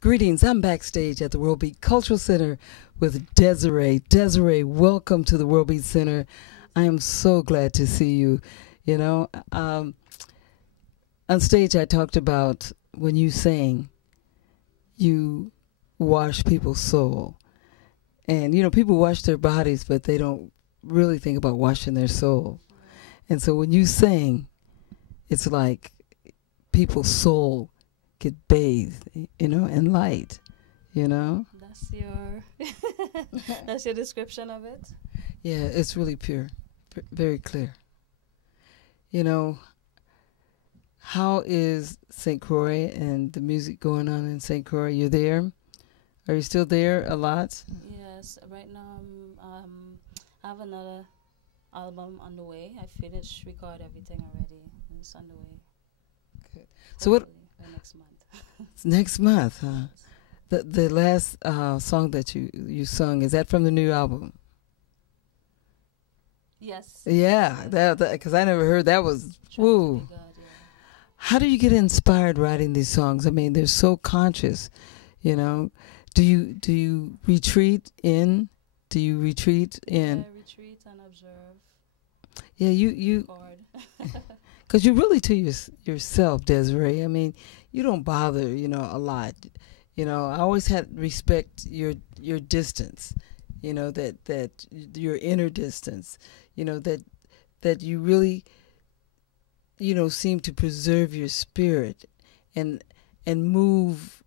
Greetings. I'm backstage at the WorldBeat Cultural Center with Dezarie. Dezarie, welcome to the WorldBeat Center. I am so glad to see you. You know, on stage I talked about when you sang, you wash people's soul. And, you know, people wash their bodies, but they don't really think about washing their soul. And so when you sing, it's like people's soul get bathed, you know, in light, you know. That's your that's your description of it. Yeah, it's really pure, very clear. You know, how is St. Croix and the music going on in St. Croix? You're there? Are you still there a lot? Yes, right now I have another album on the way. I finished record everything already. It's on the way. Good. So what? By next month. It's next month, huh? The last song that you sung, is that from the new album? Yes. Yeah, that because I never heard that was woo. God, yeah. How do you get inspired writing these songs? I mean, they're so conscious, you know. Do you retreat in? Do you retreat in? Yeah, retreat and observe. Yeah, you because you're really to yourself, Dezarie. I mean, you don't bother, you know, a lot. You know, I always had respect your distance. You know, that your inner distance. You know, that you really, you know, seem to preserve your spirit and move,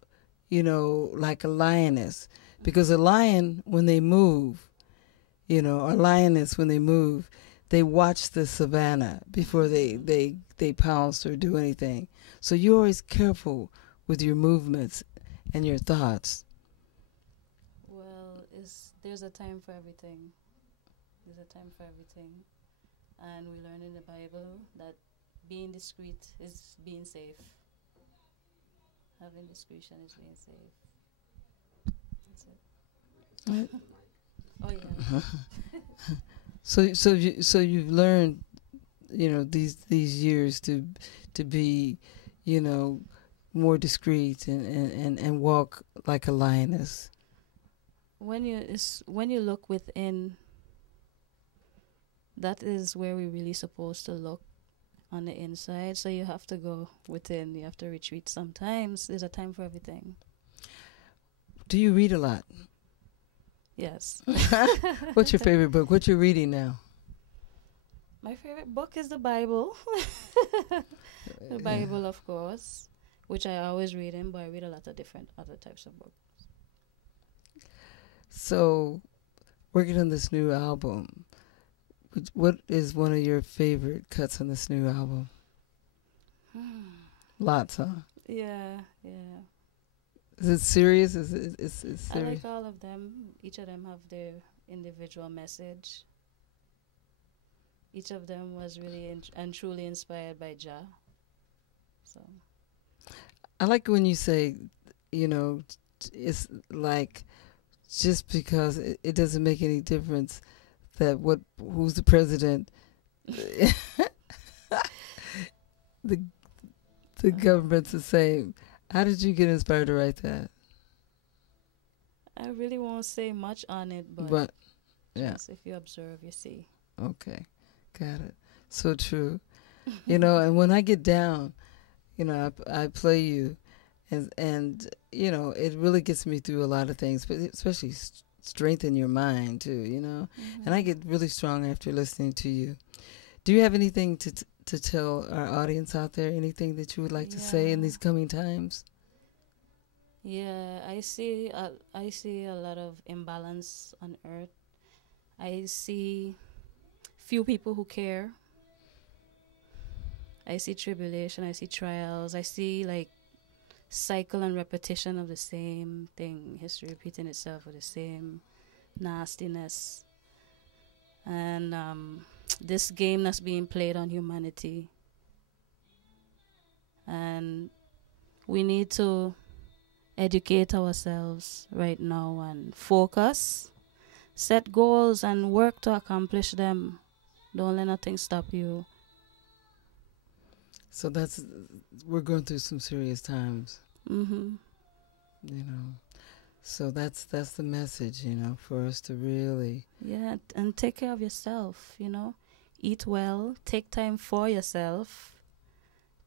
you know, like a lioness. Because a lion, when they move, you know, a lioness, when they move, they watch the savannah before they pounce or do anything. So you're always careful with your movements and your thoughts. Well, there's a time for everything. There's a time for everything. And we learn in the Bible that being discreet is being safe. Having discretion is being safe. That's it. Oh yeah. So you've learned, you know, these years to be, you know, more discreet and walk like a lioness. When you look within, that is where we're really supposed to look, on the inside. So you have to go within. You have to retreat. Sometimes there's a time for everything. Do you read a lot? Yes. What's your favorite book? What you're reading now? My favorite book is the Bible. The Bible, of course, which I always read in, but I read a lot of different other types of books. So, working on this new album, what is one of your favorite cuts on this new album? Lots, huh? Yeah. Is it serious? Is it serious? I like all of them. Each of them have their individual message. Each of them was really and truly inspired by Jah. So I like when you say, you know, it's like just because it doesn't make any difference that who's the president, the government's the same. How did you get inspired to write that? I really won't say much on it, but yeah, if you observe, you see. Okay, got it. So true. You know, and when I get down, you know, I play you, and you know, it really gets me through a lot of things, but especially strengthen your mind too. You know, and I get really strong after listening to you. Do you have anything to tell our audience out there? Anything that you would like to say in these coming times? Yeah, I see a lot of imbalance on earth. I see few people who care. I see tribulation, I see trials, I see like cycle and repetition of the same thing, history repeating itself with the same nastiness. And this game that's being played on humanity. And we need to educate ourselves right now and focus, set goals and work to accomplish them. Don't let nothing stop you. So we're going through some serious times. Mm-hmm. you know. So that's the message, you know, for us to really. Yeah, and take care of yourself, you know. Eat well, take time for yourself,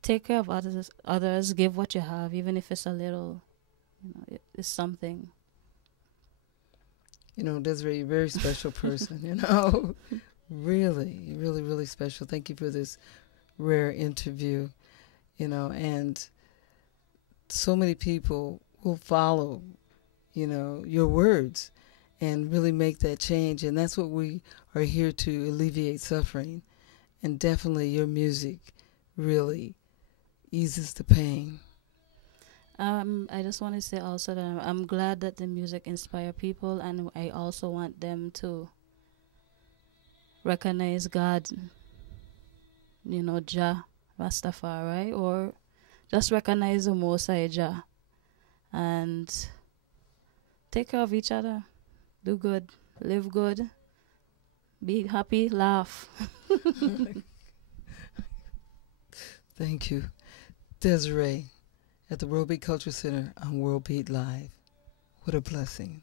take care of others, give what you have, even if it's a little, you know, it's something. You know, Dezarie, you're a very special person, you know. Really, really, really special. Thank you for this rare interview, you know, and so many people will follow, you know, your words and really make that change. And that's what we are here to alleviate suffering. And definitely your music really eases the pain. I just want to say also that I'm glad that the music inspire people, and I also want them to recognize God, you know, Jah, Rastafari, or just recognize the Most High Jah, and take care of each other, do good, live good, be happy, laugh. Thank you. Dezarie at the WorldBeat Culture Center on WorldBeat Live. What a blessing.